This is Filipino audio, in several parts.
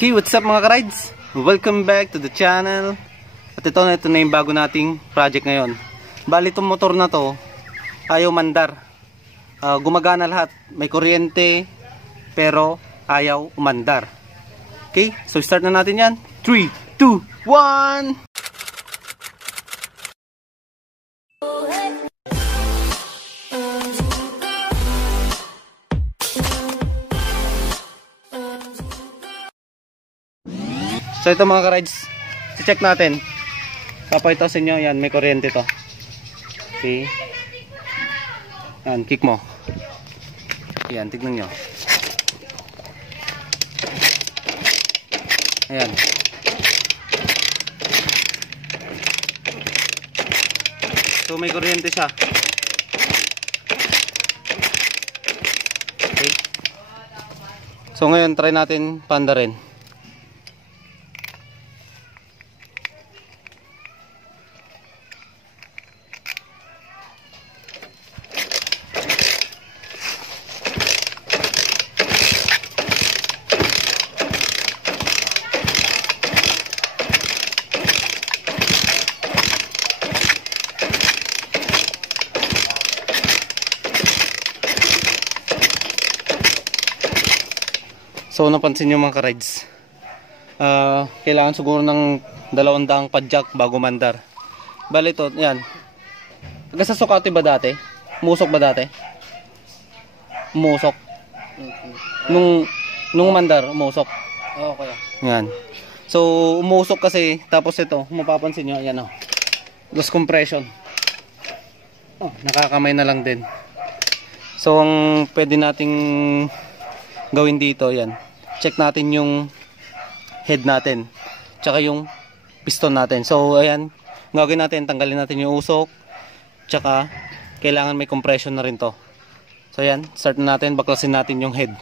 Okay, what's up mga ka-rides? Welcome back to the channel. At ito na yung bago nating project ngayon. Bali itong motor na to, ayaw mandar. Gumagana lahat, may kuryente, pero ayaw umandar. Okay, so start na natin yan. 3, 2, 1! So ito mga ka-rides, check natin. Papakita sa inyo, yan, may kuryente to. See? Yan, kick mo. Yan, tignan nyo. Ayan. So may kuryente siya. Okay. So ngayon, try natin paandarin. So napansin nyo mga ka-rides, kailangan siguro ng 200 padjak bago mandar. Bali ito, yan. Hanggang sa Sukati ba dati? Musok ba dati? Musok. Nung mandar, umusok. Oo, kaya. Yan. So umusok kasi, tapos ito, mapapansin nyo, yan o. Loss compression. Oh, nakakamay na lang din. So ang pwede nating gawin dito, yan. Check natin yung head natin, tsaka yung piston natin. So ayan, gagawin natin, tanggalin natin yung usok, tsaka kailangan may compression na rin to. So ayan, start na natin, baklasin natin yung head.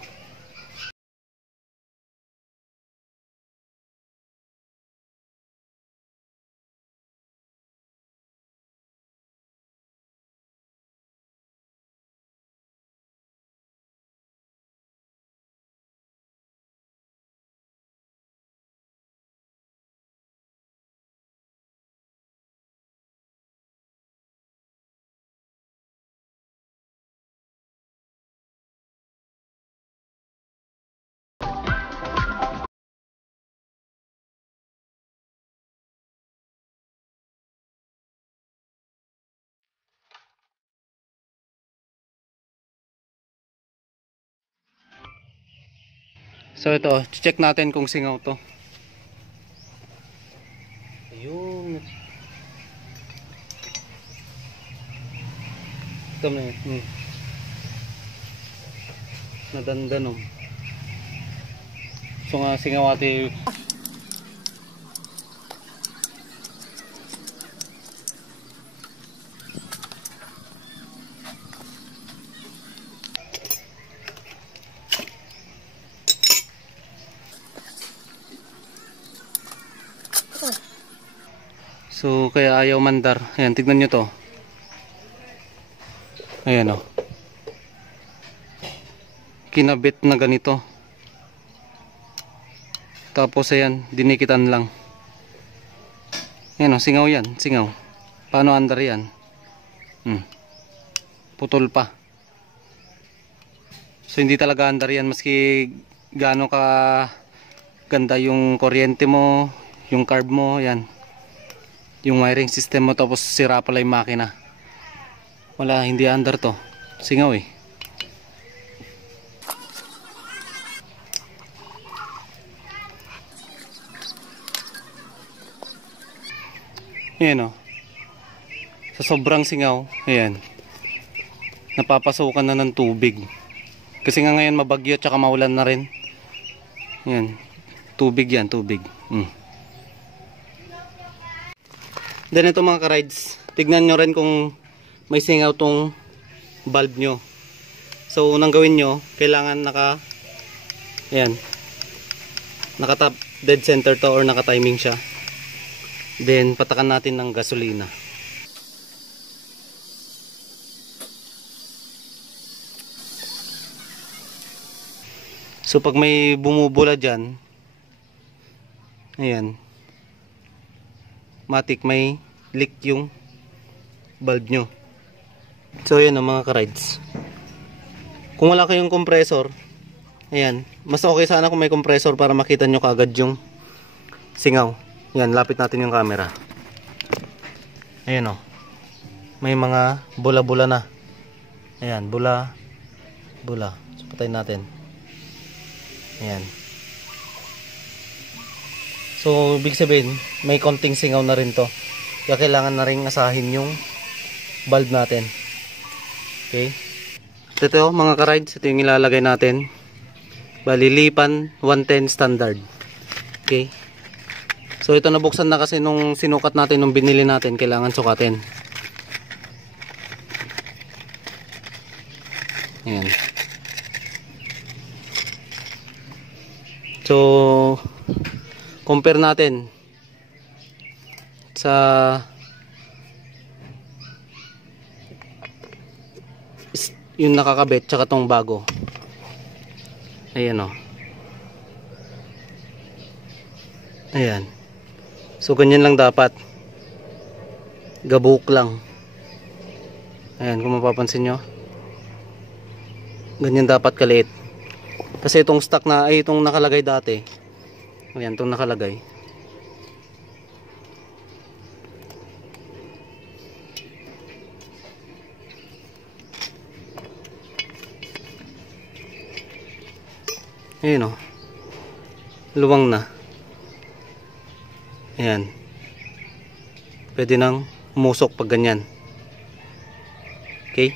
So ito, check natin kung singaw to. Ayun. Ito na yun. Nadandanom. So nga singaw ati. So kaya ayaw mandar. Ayan, tignan nyo to. Ayan o. Kinabit na ganito. Tapos ayan, dinikitan lang. Ayan o, singaw yan. Singaw. Paano andar yan? Putol pa. So hindi talaga andar yan. Maski gaano ka ganda yung kuryente mo, yung carb mo, ayan. Yung wiring system mo, tapos sira pala yung makina. Wala, hindi andar to. Singaw eh. Ayan o. Sa sobrang singaw, ayan, napapasukan na ng tubig. Kasi nga ngayon mabagyo at saka maulan na rin. Ayan, tubig yan, tubig. Then ito mga ka-rides, tignan nyo rin kung may singaw tong valve nyo. So unang gawin nyo, kailangan ayan, naka-top dead center to or naka-timing siya. Then patakan natin ng gasolina. So pag may bumubula dyan, Ayan. Matik may leak yung bulb nyo. So ayan o mga ka-rides. Kung wala kayong compressor, ayan, mas okay sana kung may compressor para makita nyo kaagad yung singaw. Ayan, lapit natin yung camera. Ayan o. May mga bula-bula na. Ayan, bula. So patayin natin. Ayan. So ibig sabihin, may konting singaw na rin to. Kaya kailangan na rin asahin yung bulb natin. Okay. Ito mga ka-rides, ito yung ilalagay natin. Bali lipan 110 standard. Okay. So ito nabuksan na kasi nung sinukat natin, nung binili natin, kailangan sukatin. Ayan. So compare natin sa yung nakakabit tsaka tong bago. Ayan o. Ayan. So ganyan lang dapat. Gabuk lang. Ayan, kung mapapansin nyo. Ganyan dapat kaliit. Kasi itong stock na, ay itong nakalagay dati. Ayan, itong nakalagay. Ayan o. Luwang na. Ayan. Pwede nang umusok pag ganyan. Okay.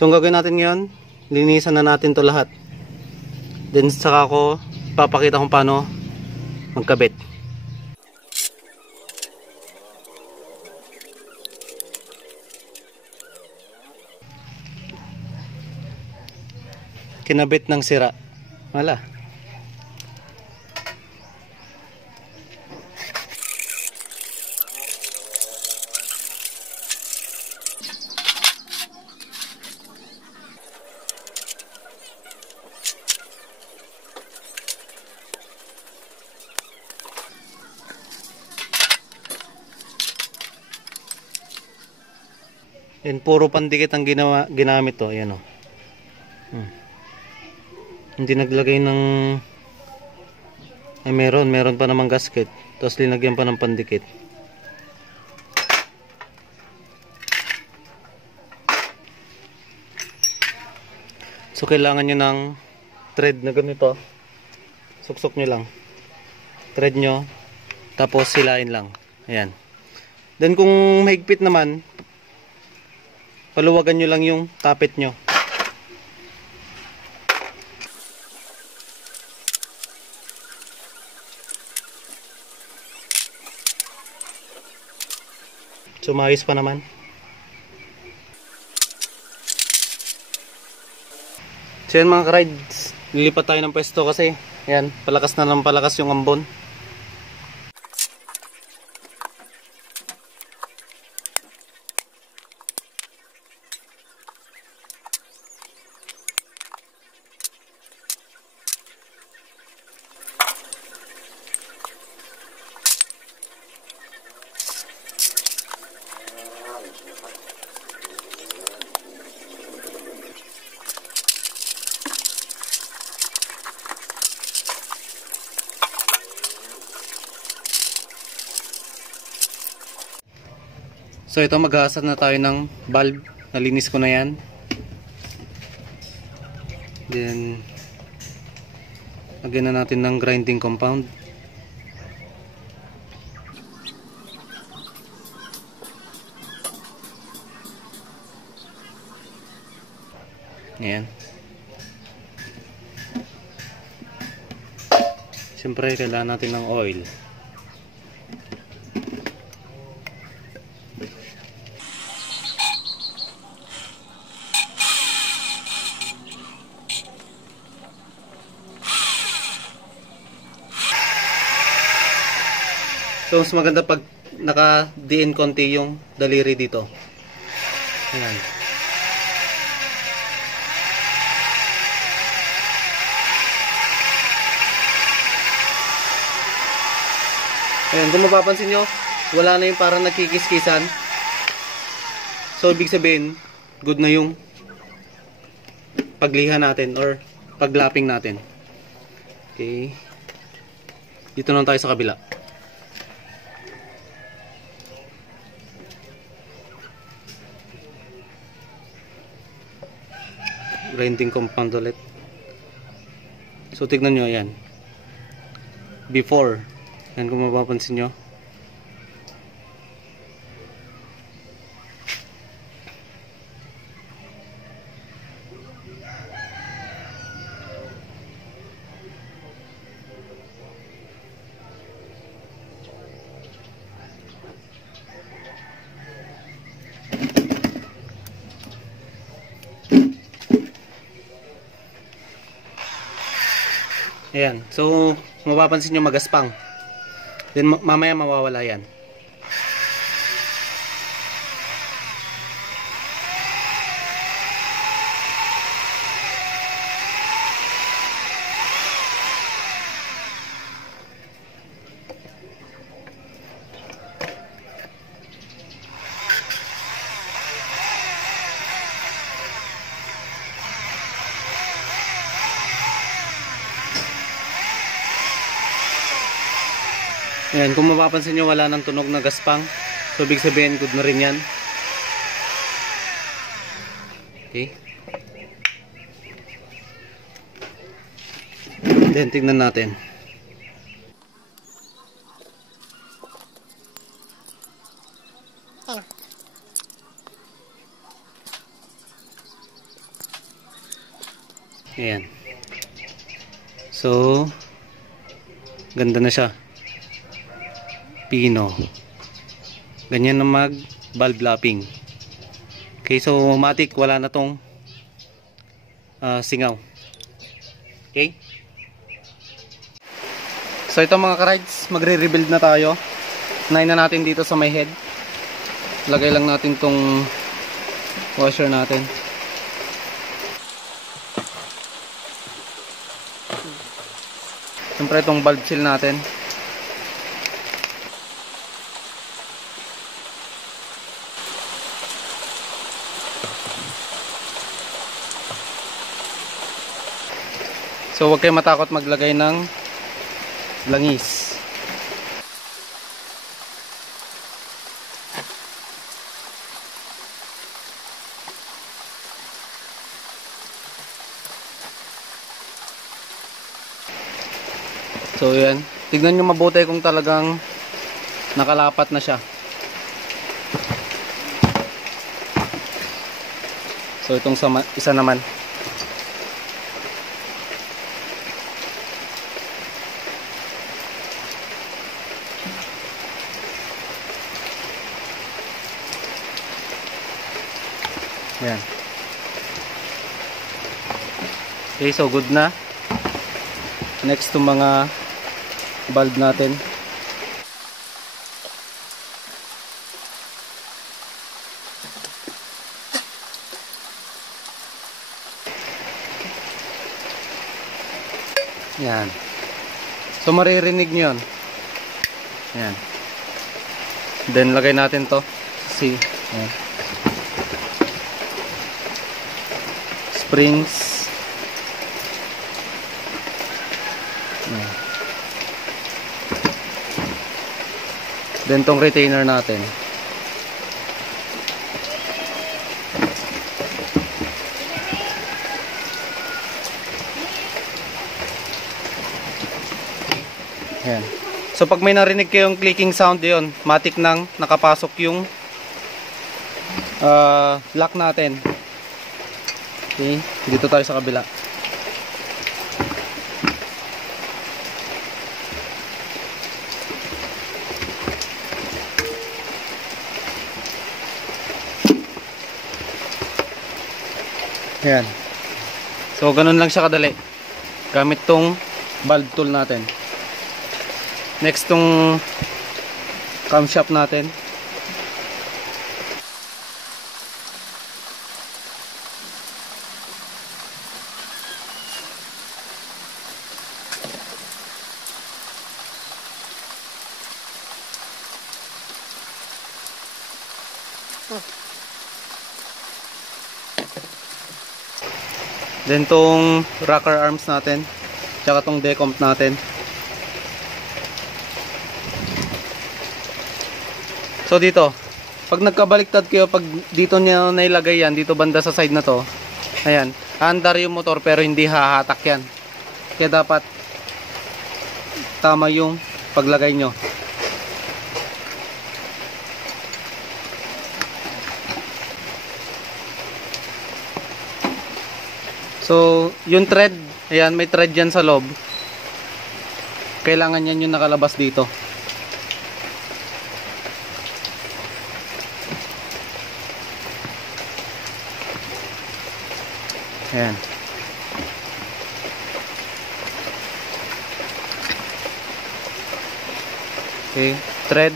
So ang gagawin natin ngayon, linisan na natin to lahat. Then saka ko papakita kung paano magkabit. Kinabit ng sira. Wala. And puro pandikit ang ginamit to. Ayan o. Hindi naglagay ng ay meron pa namang gasket. Tapos linagyan pa ng pandikit. So kailangan nyo ng thread na ganito. Suksok nyo lang. Thread nyo. Tapos silain lang. Ayan. Then kung mahigpit naman, paluwagan nyo lang yung kapit nyo. So maayos pa naman. So yan mga ka-rides, lilipat tayo ng pwesto kasi ayan, palakas na ng palakas yung ambon. So ito, mag-aasat na tayo ng bulb. Nalinis ko na yan. Then lagyan na natin ng grinding compound. Ayan. Siyempre kailangan natin ng oil. So mas maganda pag naka-DN konti yung daliri dito. Ayan. Ayan, kung mapapansin nyo, wala na yung parang nagkikiskisan. So, ibig sabihin, good na yung pagliha natin or paglapping natin. Okay. Dito na tayo sa kabila. Grinding compound ulit. So, tignan nyo, ayan. Before. Ayan, kung mapapansin nyo. Ayan. So, mapapansin nyo magaspang. Then, mamaya mawawala yan. Ayan, kung mapapansin nyo wala nang tunog na gaspang. So, ibig sabihin, good na rin yan. Okay. Then, tignan natin. Ayan. So, ganda na siya. Pino. Ganyan na mag valve lapping. Okay, so matik wala na tong singaw. Okay. So ito mga ka-rides, magre-rebuild na tayo. Nain na natin dito sa may head. Lagay lang natin tong washer natin. Siyempre itong valve seal natin. So huwag kayo matakot maglagay ng langis. So yan, tignan nyo mabuti kung talagang nakalapat na siya. So itong isa naman. Yan. Okay, so good na. Next to mga valve natin. Yan. So maririnig nyo yun. Yan. Then lagay natin to. See. Yan. Springs. Yan. Then tong retainer natin. Yan. So pag may narinig kayong clicking sound yun, matik nang nakapasok yung lock natin. Okay, dito tayo sa kabila. Yan. So ganun lang siya kadali. Gamit tong valve tool natin. Next tong camshaft natin. Then tong rocker arms natin, tsaka tong decomp natin. So dito, pag nagkabaliktad kayo, pag dito niya nailagay yan, dito banda sa side na to, ayan, aandar yung motor pero hindi hahatak yan. Kaya dapat tama yung paglagay nyo. So, yung thread, ayan, may thread yan sa loob. Kailangan yan yung nakalabas dito. Ayan. Okay, thread.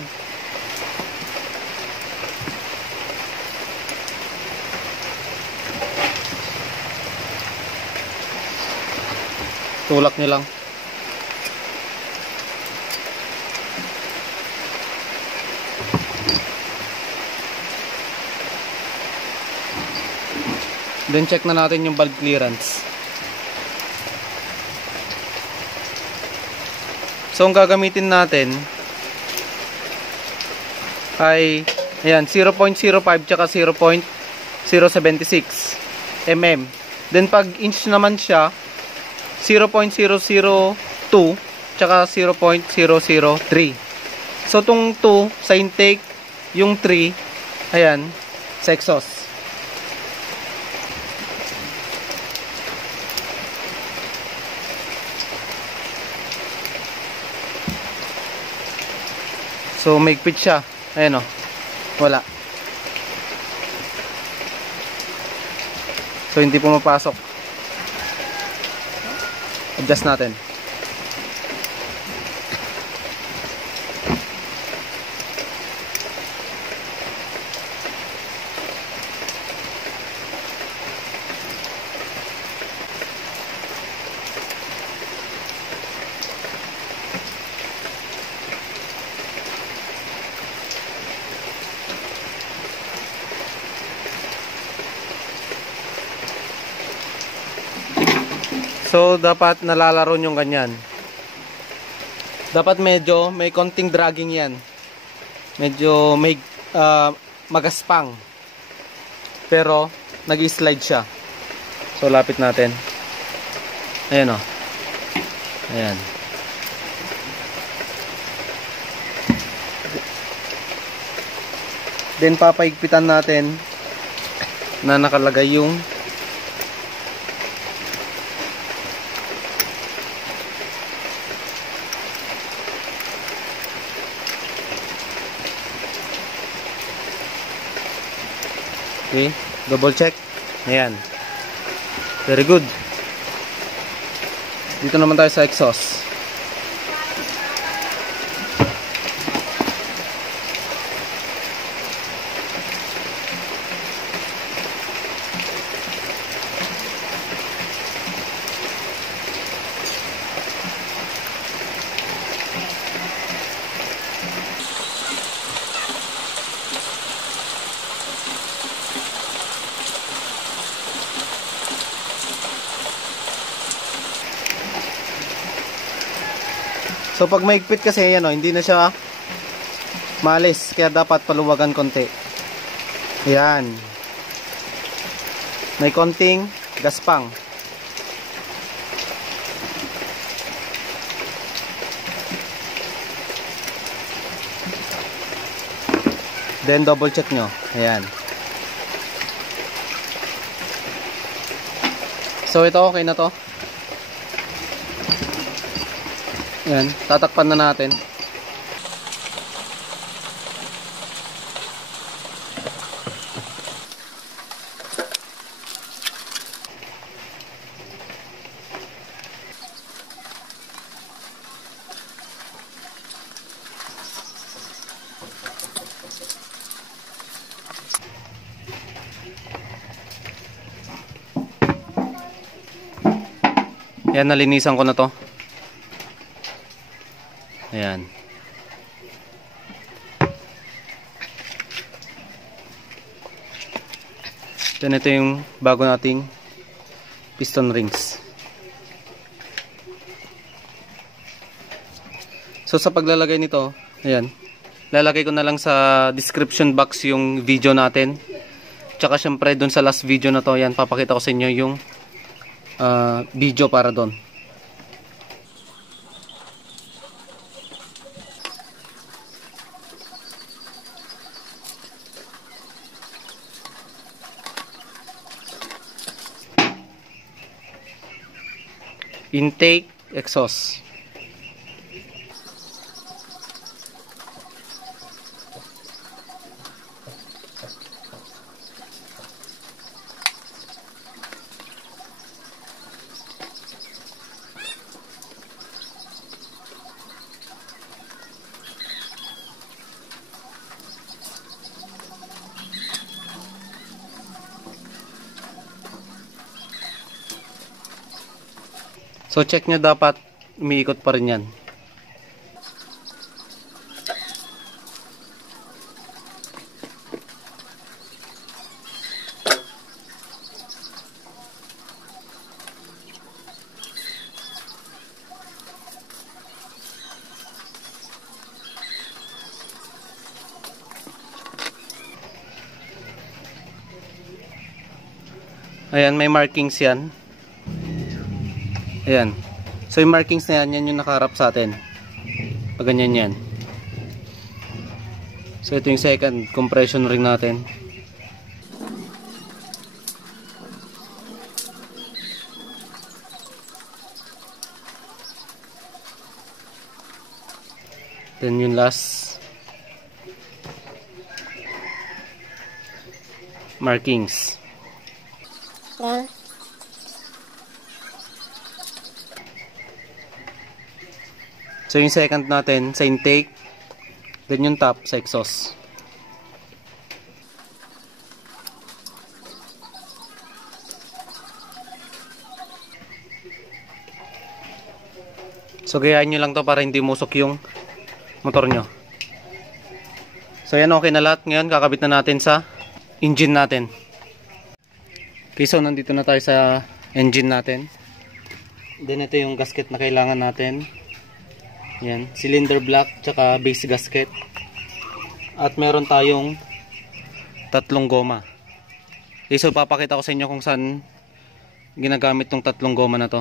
Tulak nyo lang. Then check na natin yung valve clearance. So ang gagamitin natin ay ayan, 0.05 tsaka 0.076 mm. Then pag inch naman siya, 0.002 tsaka 0.003. So tong 2 sa intake, yung 3 ayan sa exhaust. So maigpit siya. Ayan o. Wala. So hindi pumapasok. Adjust natin. So dapat nalalaro yung ganyan. Dapat medyo may konting dragging yan. Medyo may magaspang. Pero nag-slide siya. So lapit natin. Ayan o. Ayan. Then papaigpitan natin na nakalagay yung okay, double check. Ayan. Very good. Dito naman tayo sa exhaust. So pag maigpit kasi yan o, hindi na siya maalis, kaya dapat paluwagan konti. Yan. May konting gaspang. Then double check nyo. Ayan. So ito okay na to. Ayan, tatakpan na natin. Ayan, nalinisan ko na to. Ayan. Then ito yung bago nating piston rings. So sa paglalagay nito, ayan, lalagay ko na lang sa description box yung video natin. Tsaka syempre dun sa last video na to, ayan, papakita ko sa inyo yung video para doon. Intake, exhaust. So check nyo, dapat umiikot pa rin yan. Ayan, may markings yan. Ayan. So yung markings na yan, yan yung nakaharap sa atin. Pag ganyan yan. So ito yung second compression ring natin. Then yung last markings. Yeah. So yung second natin sa intake, then yung top sa exhaust. So gayahin nyo lang to para hindi musok yung motor nyo. So yan, okay na lahat. Ngayon kakabit na natin sa engine natin. Okay, so nandito na tayo sa engine natin. Then ito yung gasket na kailangan natin. Yan, cylinder block tsaka base gasket. At meron tayong tatlong goma. Okay, so papakita ko sa inyo kung saan ginagamit tong tatlong goma na to.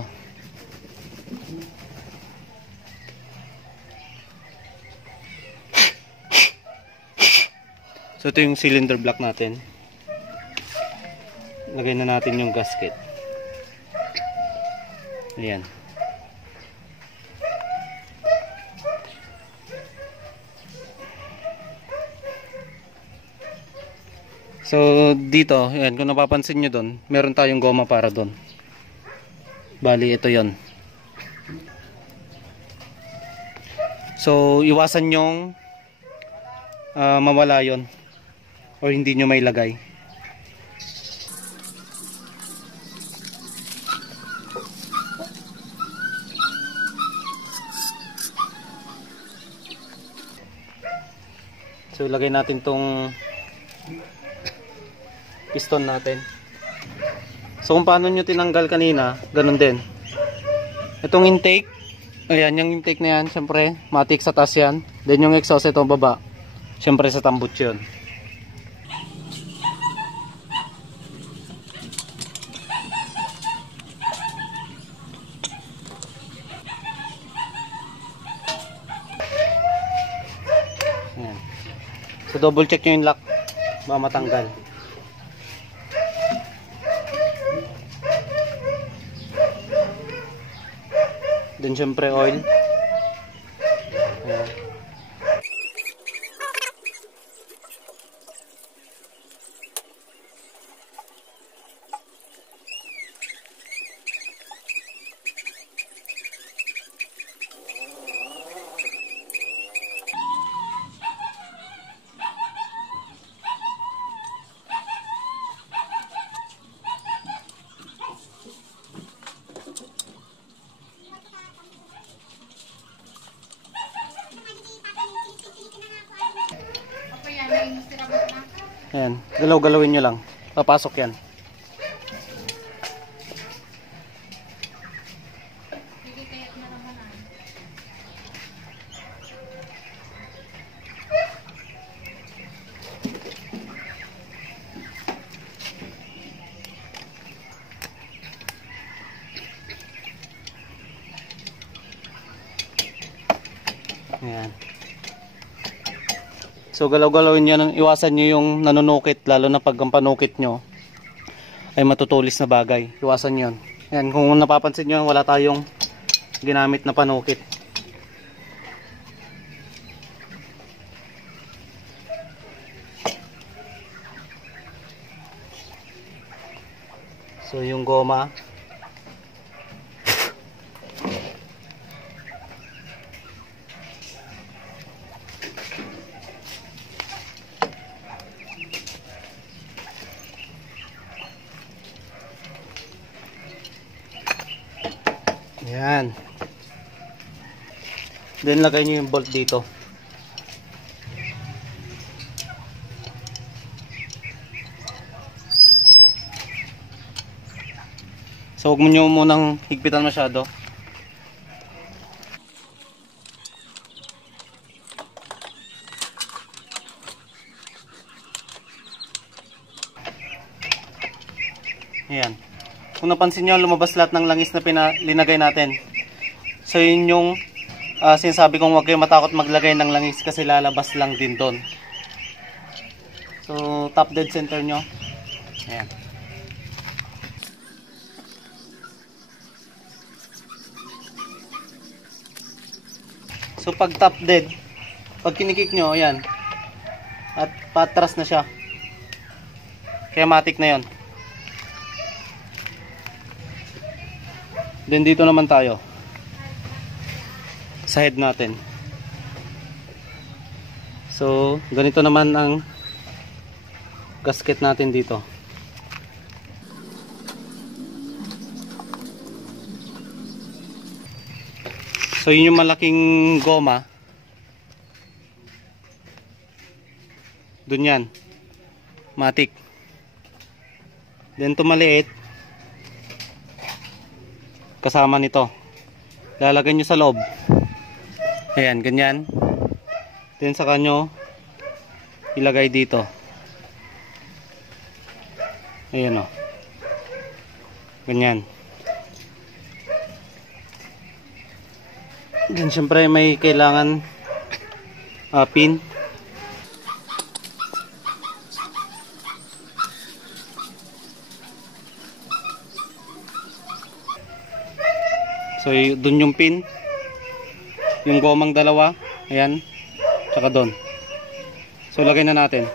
So ito yung cylinder block natin. Lagay na natin yung gasket. Ayan. So dito, ayan, kung napapansin nyo doon, meron tayong goma para doon. Bali, ito yon. So iwasan nyong mawala yon or hindi nyo may lagay. So ilagay natin tong piston natin. So kung paano nyo tinanggal kanina, ganun din. Itong intake, ayan, yung intake na yan, syempre matik sa taas yan. Then yung exhaust, itong baba, syempre sa tambut yun. Ayan. So double check nyo yung lock, baka matanggal. Then syempre oil. Ayan. Ayan, galaw-galawin nyo lang. papasok yan. Ayan. So galaw-galawin nyo, iwasan nyo yung nanunukit, lalo na pag ang panukit nyo ay matutulis na bagay. Iwasan nyo yun. Ayan, kung napapansin nyo, wala tayong ginamit na panukit. So yung goma, yan. Then lagay nyo yung bolt dito. So huwag mo nyo munang higpitan masyado. Ayan. Kung napansin nyo, lumabas lahat ng langis na linagay natin. So yun yung sinasabi kong huwag kayo matakot maglagay ng langis kasi lalabas lang din doon. So top dead center nyo. Ayan. So pag top dead, pag kinikik nyo, ayan, at patras na siya. Kaya matik na yon. Then dito naman tayo sa head natin. So ganito naman ang gasket natin dito. So yun yung malaking goma. Dun yan. Matik. Then tumaliit. Kasama nito. Lalagay nyo sa loob. Ayan, ganyan. Then saka nyo ilagay dito. Ayan o. Ganyan. Then syempre may kailangan pin. So dun yung pin, yung gomang dalawa, ayan, tsaka dun. So lagay na natin.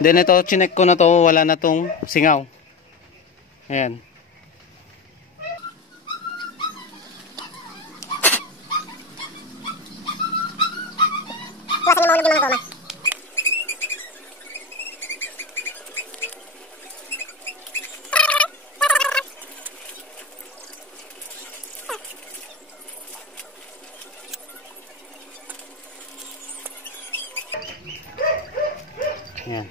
Then ito, chinek ko na to, wala na tong singaw. Ayan. Iwasan yung mahulog yung mga goma. Ayan.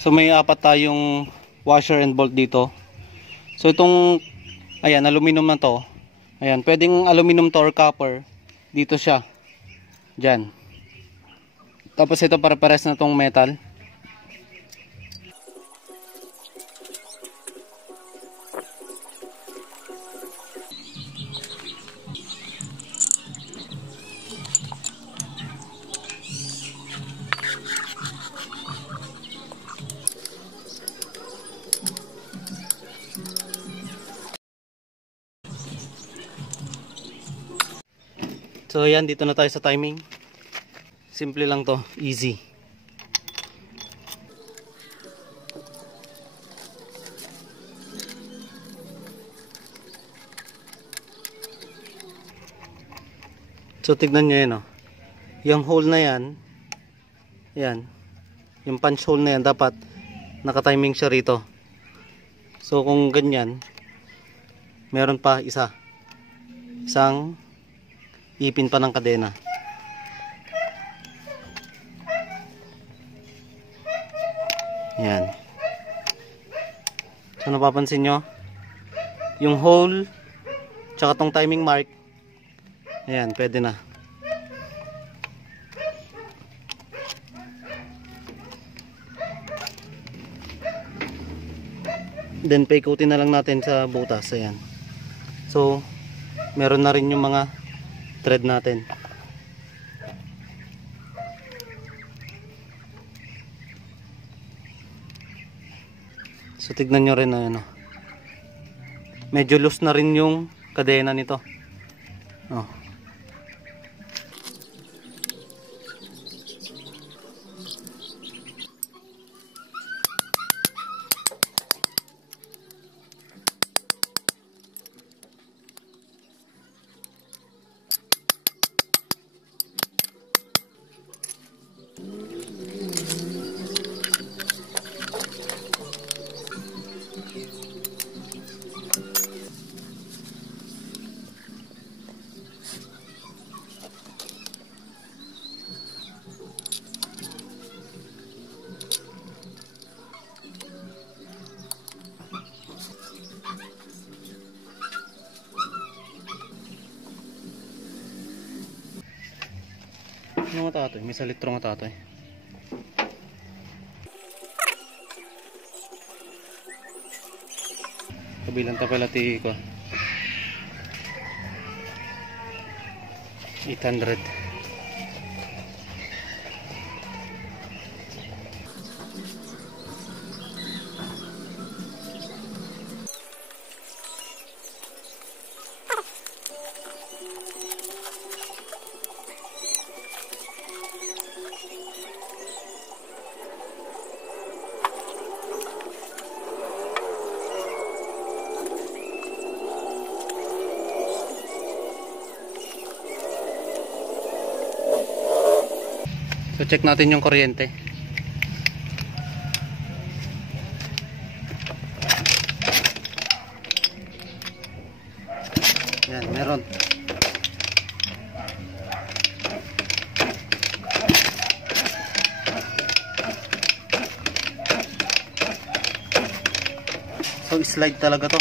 So may apat tayong washer and bolt dito. So itong, ayan, aluminum na to. Ayan, pwedeng aluminum to or copper. Dito siya. Diyan. Tapos ito para-pares na tong metal. So yan, dito na tayo sa timing. Simple lang to, easy. So tignan nyo yan, oh. Yung hole na yan, yan, yung punch hole na yan, dapat naka-timing siya rito. So kung ganyan, meron pa isang ipin pa ng kadena. Yan. So napapansin nyo yung hole tsaka tong timing mark, ayan, pwede na. Then paikutin na lang natin sa butas. Ayan. So meron na rin yung mga thread natin. So tignan nyo rin na ano, medyo loose na rin yung kadena nito. Oh. Ano nga tato? May salitro nga tato. Kabilang ta pala ti ko. 800. So check natin yung kuryente. Yan, meron. So slide talaga to.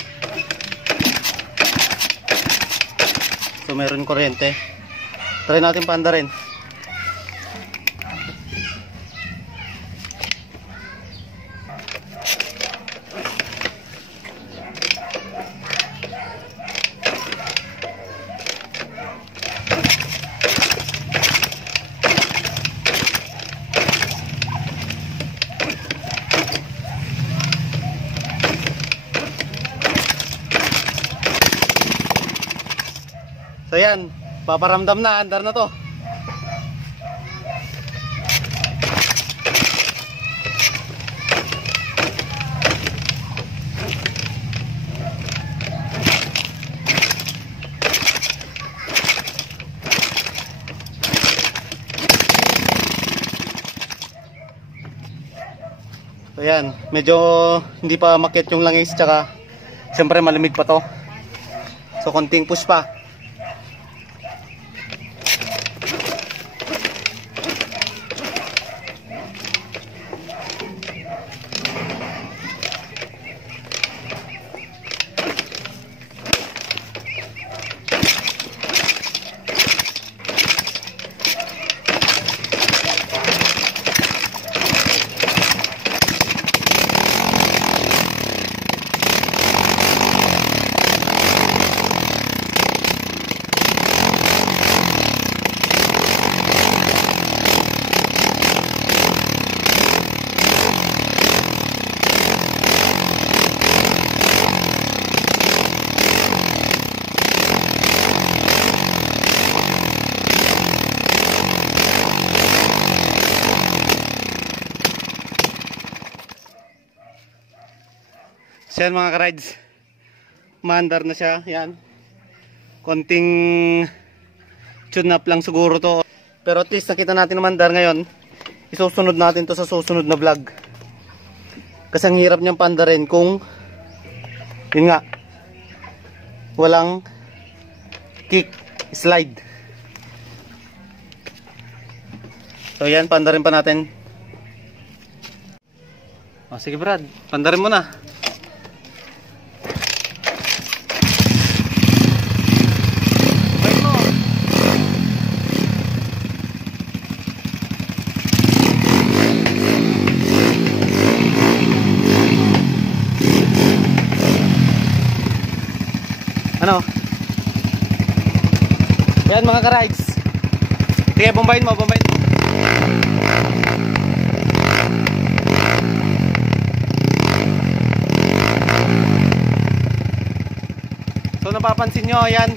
So meron kuryente. Try natin paanda rin. So yan, paparamdam na, andar na to. So yan, medyo hindi pa makyat yung langis, tsaka siyempre malamig pa to. So konting push pa. So yan mga ka-rides, maandar na siya. Yan, konting tune up lang siguro to, pero at least nakita natin umandar ngayon. Isusunod natin to sa susunod na vlog, kasi ang hirap niyang paandarin kung yun nga, walang kick, slide. So yan, pandarin pa natin. O, sige Brad, pandarin mo na. Wait mo. Ano? Yan mga ka-rides. Sige, bombayin mo, bombayin mo. So napapansin nyo, yan,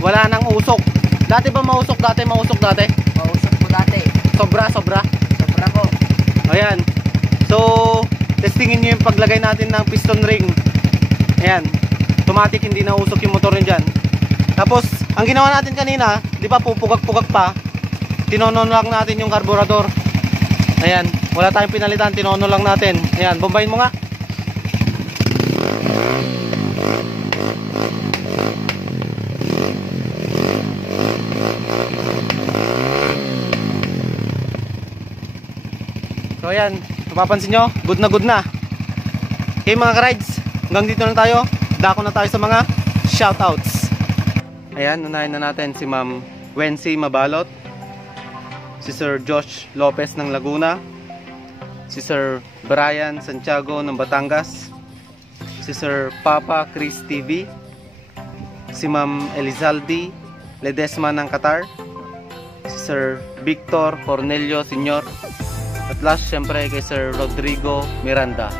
wala nang usok. Dati ba mausok dati? Mausok dati? Mausok po dati. Sobra, sobra. Sobra po. Ayan. So, testingin nyo yung paglagay natin ng piston ring. Ayan. Automatic, hindi na usok yung motor nyo dyan. Tapos, ang ginawa natin kanina, di ba pupugag-pugag pa, tinono lang natin yung karburador. Ayan. Wala tayong pinalitan, tinono lang natin. Ayan, bombayin mo nga. So ayan, mapapansin nyo, good na good na. Okay mga ka-rides, hanggang dito na tayo. Dako na tayo sa mga shoutouts. Ayan, unahin na natin si Ma'am Wency Mabalot, si Sir Josh Lopez ng Laguna, si Sir Brian Santiago ng Batangas, si Sir Papa Chris TV, si Ma'am Elizalde Ledesma ng Qatar, si Sir Victor Cornelio Senior, at last syempre kay Sir Rodrigo Miranda.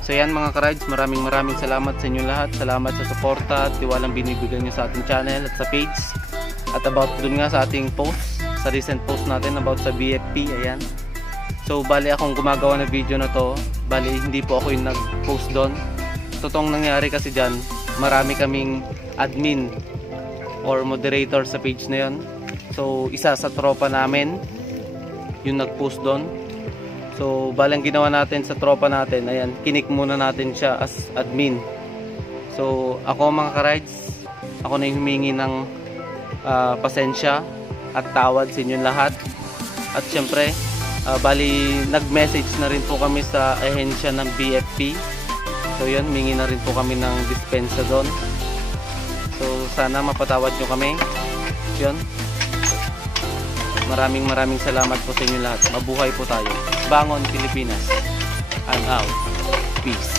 So yan mga ka-rides, maraming salamat sa inyo lahat. Salamat sa suporta at tiwalang binibigyan nyo sa ating channel at sa page. At about dun nga sa ating post, sa recent post natin about sa BFP, ayan. So bali akong gumagawa ng video na to, bali hindi po ako yung nag-post doon. Totoong nangyari kasi dyan, marami kaming admin or moderator sa page na yon. So isa sa tropa namin yung nag-post doon. So balang ginawa natin sa tropa natin, ayan, kinik muna natin siya as admin. So ako mga ka-rides, ako na yung humingi ng pasensya at tawad sa inyong lahat. At syempre, bali nag-message na rin po kami sa ahensya ng BFP. So yun, humingi na rin po kami ng dispensa doon. So sana mapatawad nyo kami. Yun, maraming salamat po sa inyo lahat. Mabuhay po tayo. Bangon Pilipinas. I'm out. Peace.